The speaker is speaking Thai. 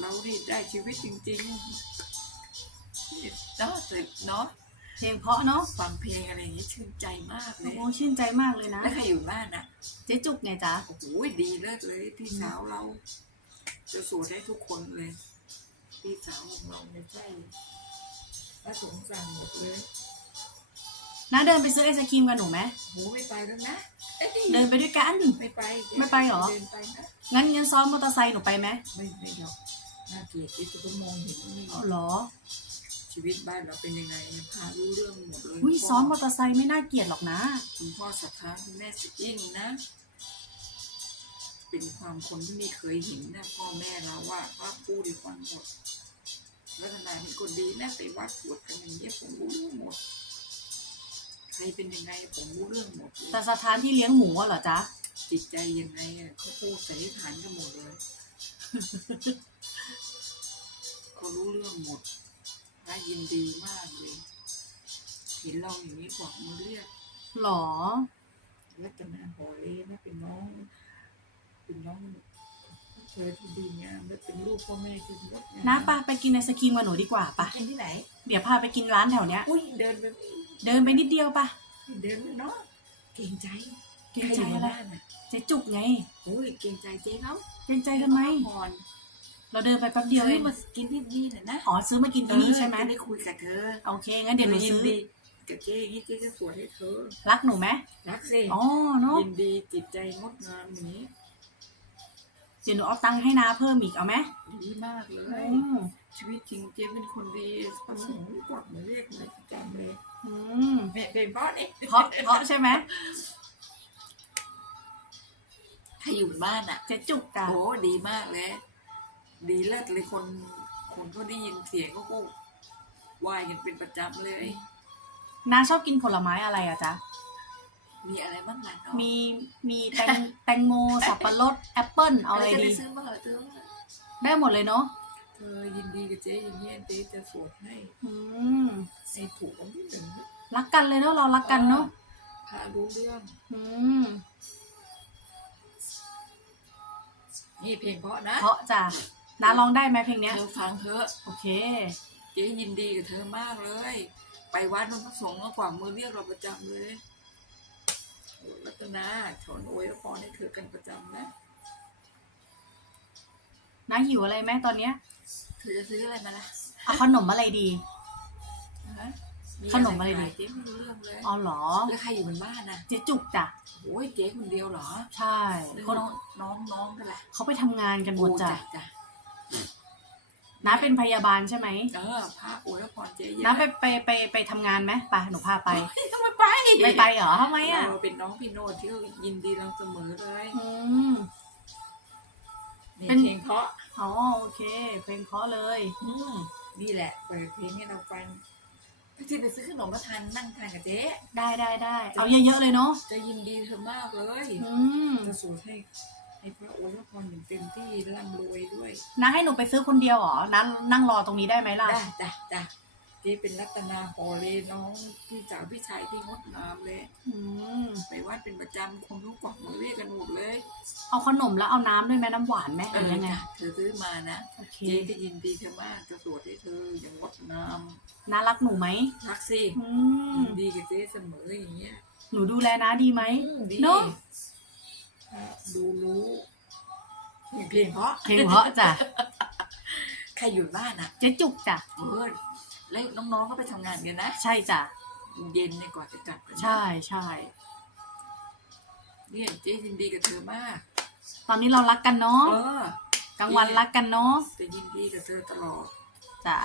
เรานี่ได้ชีวิตจริงๆนี่เนาะสึกเนาะเพลงเพราะเนาะฟังเพลงอะไรอย่างนี้ชื่นใจมากเลโอ้ยโหชื่นใจมากเลยนะ แล้วใครอยู่บ้านอะเจ๊จุกไงจ๊ะ โอ้โหดีเลิศเลยพี่สาวเรา จะสวดให้ทุกคนเลยพี่สาวของเราไม่ใช่พระสงฆ์สั่งหมดเลยน้าเดินไปซื้อไอศครีมกับหนูไหมโหไม่ไปแล้วนะเอ้ยเดินไปด้วยกัน ไม่ไปไม่ไปเหรอ เดินไปนะงั้นงั้นซ้อนมอเตอร์ไซค์หนูไปไหมไม่ไม่หรอก น่าเกลียดที่จะมองเห็นนี่อ๋อเหรอชีวิตบ้านเราเป็นยังไงพารู้เรื่องหมดเลยอุ้ยพ่ซ้อนมอเตอร์ไซค์ไม่น่าเกลียดหรอกนะ คุณพ่อศรัทธาคุณแม่สุดยิ่งนะ เป็นความคนที่ไม่เคยเห็นนะพ่อแม่เราว่าว่าพูดให้ฟังหมดลักษณะเป็นคนดีนะไปวัดปวดกันอย่างเงี้ยผมรู้เรื่องหมดใครเป็นยังไงผมรู้เรื่องหมดเลยแต่สถานที่เลี้ยงหมูอะเหรอจ๊ะจิตใจยังไงอะเขาพูดสันนิษฐานกันหมดเลย เขารู้เรื่องหมดน่ายินดีมากเลย เห็นเราอย่างนี้กว่ามาเรียกหรอรัตนาหอเลนะเป็นน้องเป็นน้องเธอที่ดีงามและเป็นลูกพ่อแม่ที่งดงามน้าปะไปกินไอศครีมกับหนูดีกว่าปะกินที่ไหน เดี๋ยวพาไปกินร้านแถวเนี้ยอุ้ยเดินไปเดินไปนิดเดียวปะเดินไปเนาะเก่งใจเกรงใจใครอยู่อะไรบ้านอะเจ๊จุกไงโอ้ยเก่งใจเจ๊เขาเกรงใจทำไมผ่อน เราเดินไปแป๊บเดียวเอซื้องมากินที่นี่น่ะนะอ๋อซื้อมากินที่นี่ใช่ไหมเออจะได้คุยกับเธอโอเคงั้นเดี๋ยวหนูยิซื้อดีกับเจ๊อย่างนี้เจ๊จะสวดให้เธอรักหนูไหมรักสิอ๋อเนาะยินดีจิตใจงดงามอย่างนี้เดี๋ยวหนูเอาตังค์ให้น้าเพิ่มอีกเอาไหมดีมากเลอืยมชีวิตจริงเจ๊เป็นคนดีพระสงฆ์ไม่กลับมาเรียกเลยประจำเลยอืมแม่เป็นบ้านเองเพราะเพราะใช่ไหมถ้าอยู่บ้านอะ เจ๊จุกจ้ะโอ้ดีมากเลย ดีเลิศเลยคนคนก็ได้ยินเสียงก็ก็ไหวายกันเป็นประจำเลย น้าชอบกินผลไม้อะไรอะจ๊ะ มีอะไรบ้างล่ะเนาะมีมีแตงแตงโมสับปะรดแอปเปิ้ลเอาอะไรจะดีไปซื้อมาเหรอเธอได้หมดเลยเนาะเธอยินดีกับเจ๊อย่างเงี้ยเจ๊จะสวดให้อืมในถูกวันที่หนึ่งรักกันเลยเนาะเรารักกันเนาะพารู้เรื่องอืมนี่เพลงเพราะนะเพราะจ้ะ น้าร้องได้ไหมเพลงเนี้ยเธอฟังเถอะโอเค เจ๊ยินดีกับเธอมากเลย ไปวัดมันพระสงฆ์มากกว่ามือเรียกเราประจำเลยโอ้รัตนาถอนโอยพรให้เธอกันประจำนะน้าหิวอะไรไหมตอนเนี้ยเธอจะซื้ออะไรมาล่ะเอาขนมอะไรดีฮะขนมอะไรดีขายเจ๊ไม่รู้เรื่องเลยอ๋อเหรอ แล้วใครอยู่บนบ้านน่ะ เจ๊จุกจ้ะโอ้ยเจ๊คนเดียวเหรอ ใช่แล้วคนน้องน้องน้องกันล่ะเขาไปทำงานกันหมดจ้ะจ้ะ น้าเป็นพยาบาลใช่ไหมเออพระโอวยพรเจ๊เยอะน้าไปไปไปไปทำงานไหมไปหนูพาไป ทำไมไปไม่ไปเหรอทำไมอะเราเป็นน้องพี่โนดที่ยินดีเราเสมอเลยอืมนี่เป็น เพลงเพราะอ๋อโอเค เพลงเพราะเลย อืมนี่แหละเปิดเพลงให้เราฟังที่ไปซื้อขนมมาทานนั่งทานกับเจ๊ได้ได้ได้เอาเยอะๆเลยเนาะจะยินดีเธอมากเลยอืมจะสูให้ ให้พระโอวยพรอย่างเต็มที่ร่ำรวยด้วยน้าให้หนูไปซื้อคนเดียวเหรอน้านั่งรอตรงนี้ได้ไหมล่ะ ได้จ้ะจ้ะเจ๊เป็นรัตนาโฮเลน้องพี่สาวพี่ชายที่งดงามเลยอืมไปวัดเป็นประจำคนรู้กวักมือเรียกกันหมดเลยเอาขนมแล้วเอาน้ำด้วยไหมน้ำหวานไหมหเอรืออยังไงจ้ะเธอซื้อมานะโอเคเจ๊ก็ยินดีเธอมากจะสวดให้เธออย่างงดงามน้ารักหนูไหมรักสิอืมยินดีกับเจ๊เสมออย่างเงี้ยหนูดูแลน้าดีไหม อืมดี เนอะอะ ดูรู้มีเพลงเพราะเพลงเพราะจ้ะใครอยู่บ้านอะเจ๊จุกจ้ะเออแล้วน้องๆก็ไปทำงานกันนะ ใช่จ้ะเย็นเนี่ยกว่าจะกลับกันนะใช่ใช่เนี่ยเจ๊ยินดีกับเธอมาก ตอนนี้เรารักกันเนาะเออกลางวันรักกันเนาะจะยินดีกับเธอตลอด จ้า